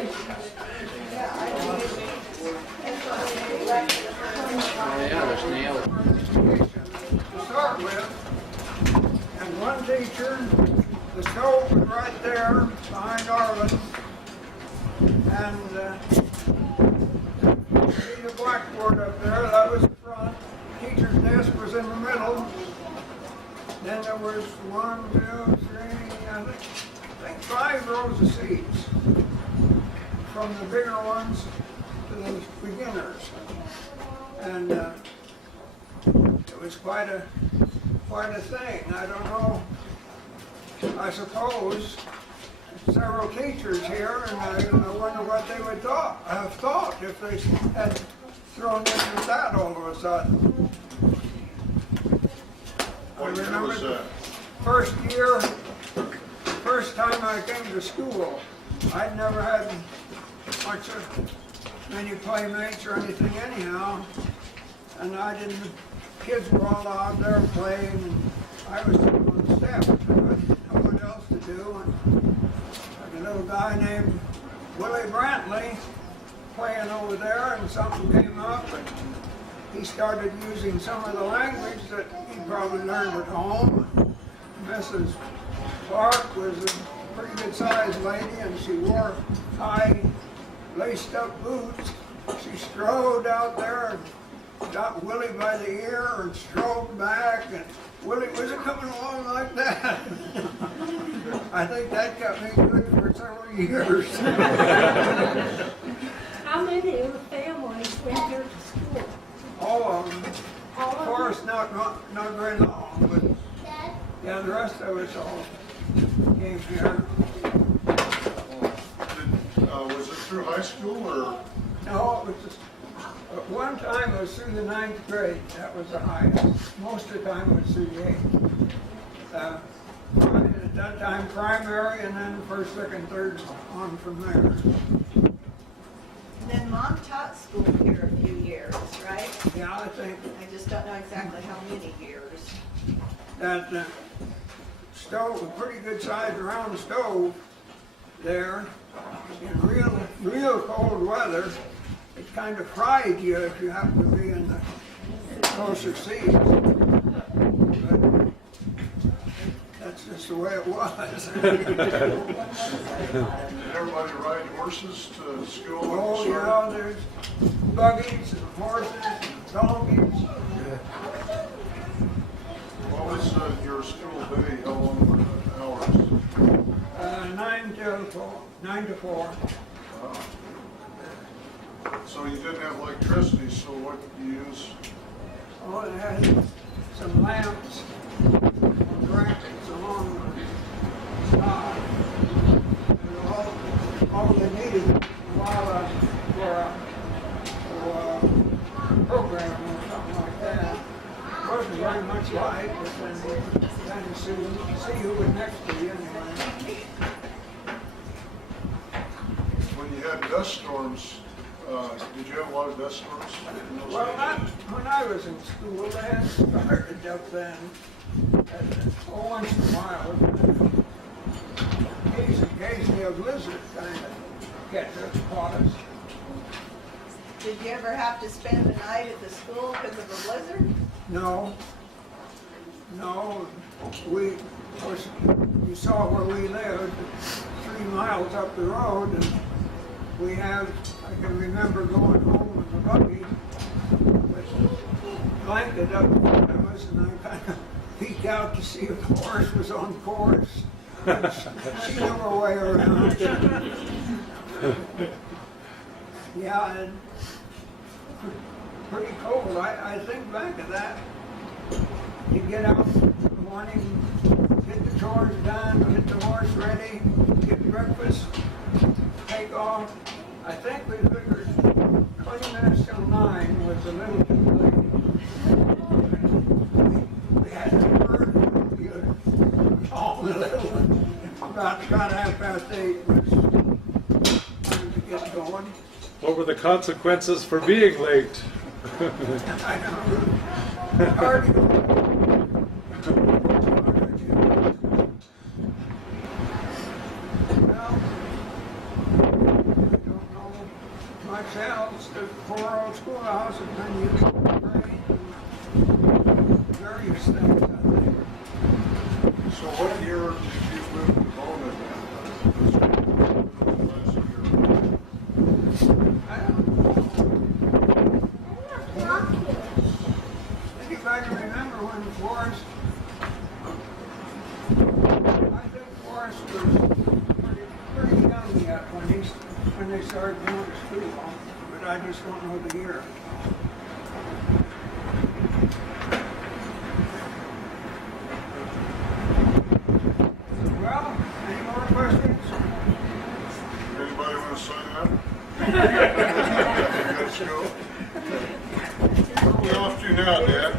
Yeah, there's nails. To start with, and one teacher, the stove was right there behind Arlen, and see the blackboard up there, that was the front. Teacher's desk was in the middle. Then there was 1, 2, 3, I think 5 rows of seats, from the bigger ones to the beginners. And it was quite a thing. I don't know. I suppose several teachers here, and I wonder what they would have thought if they had thrown in with that all of a sudden. What year was that? First time I came to school. I'd never had many playmates or anything anyhow, and kids were all out there playing, and I was on the steps, and I didn't know what else to do, and like a little guy named Willie Brantley playing over there, and something came up, and he started using some of the language that he probably learned at home. Mrs. Clark was a pretty good sized lady, and she wore high laced up boots. She strode out there and got Willie by the ear and strode back, and Willie wasn't coming along like that. I think that kept me good for several years. How many of the families went here to school? All of them. All Of of course, not very long, but yeah, the rest of us all came here. Was it through high school or? No, it was just, at one time it was through the 9th grade. That was the highest. Most of the time it was through the 8th. At that time, primary, and then first, second, third, on from there. And then Mom taught school here a few years, right? Yeah, I think I just don't know exactly how many years. that stove, a pretty good sized round stove there, in real cold weather, it kind of fried you if you happen to be in the closer seats. But that's just the way it was. Did everybody ride horses to school? Oh yeah, there's buggies and horses and donkeys. What was your school day? How long were the hours? 9 to 4. So you didn't have electricity, so what did you use? Oh, it had some lamps on brackets along the side. And all they needed while for a program or something like that. It wasn't very much light, but then you kind of see who was next to you anyway. When you had dust storms, did you have a lot of dust storms? Well, when I was in school, they had started up then. Once in a while, occasionally a blizzard kind of caught us. Did you ever have to spend the night at the school because of a blizzard? No. We, of course, you saw where we lived, 3 miles up the road, and I can remember going home with the buggy with a blanket up in front of us, and I kind of peeked out to see if the horse was on course. She knew her way around. Yeah, and pretty cold. I think back of that. You get out in the morning, get the chores done, get the horse ready, get breakfast, take off. I think we figured 20 minutes till 9 was a little too late. We had to burn all the little one. About 8:30 was time to get going. What were the consequences for being late? I know. Hard to go. Well, much else. The poor old schoolhouse has been used for grade and various things, I think. So what year did you move to Vona then? Last year. I don't know. Anybody remember when Forrest, I think Forrest was pretty young yet when they started going to school, but I just don't know the year. Well, any more questions? Anybody want to sign up? Let's go. Where are we off to now, Dad?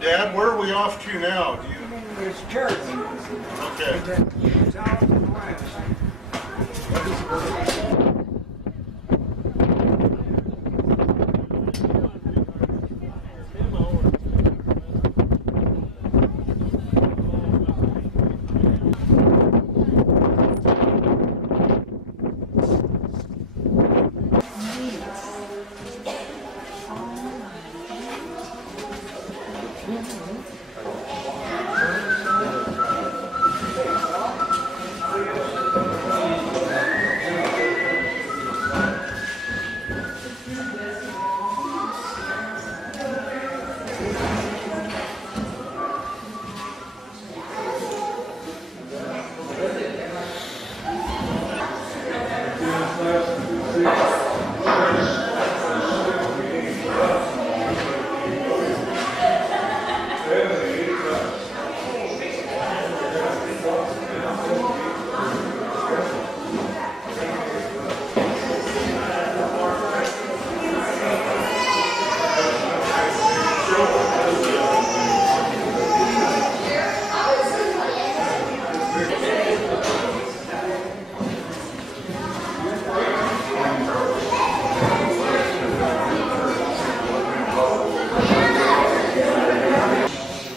Dad, where are we off to now? Do you? It's church. Okay. South and west.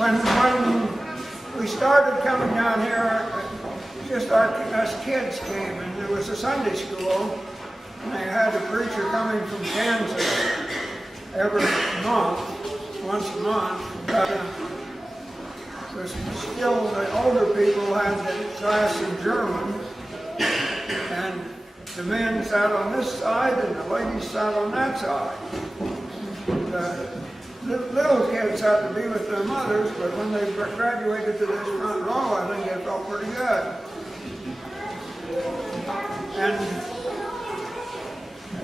When we started coming down here, just us kids came, and there was a Sunday school, and they had a preacher coming from Kansas every month, once a month. But still, the older people had the class in German, and the men sat on this side, and the ladies sat on that side. The little kids had to be with their mothers, but when they graduated to this front row, I think they felt pretty good. And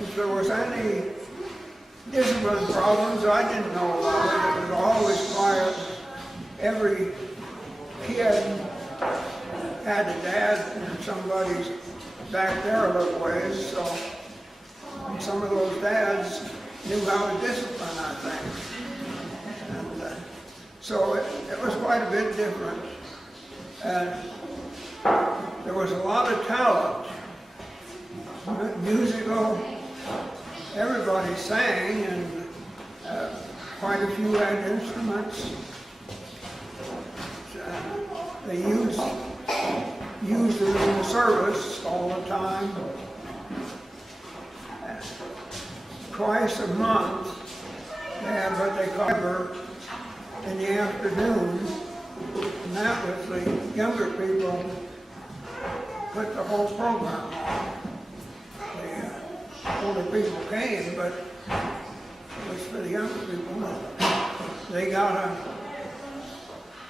if there was any discipline problems, I didn't know about it. It was always quiet. Every kid had a dad and somebody's back there a little ways, so and some of those dads knew how to discipline, I think. And so it was quite a bit different. And there was a lot of talent, musical, everybody sang, and quite a few had instruments. They used it in the service all the time. Twice a month, they had what they call in the afternoon, and that was the younger people put the whole program on. The older people came, but it was for the younger people. They got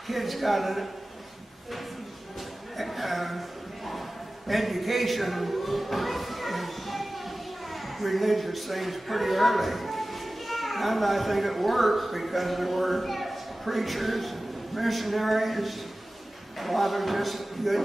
kids got an education in religious things pretty early. And I think it worked because there were preachers, missionaries, a lot of just good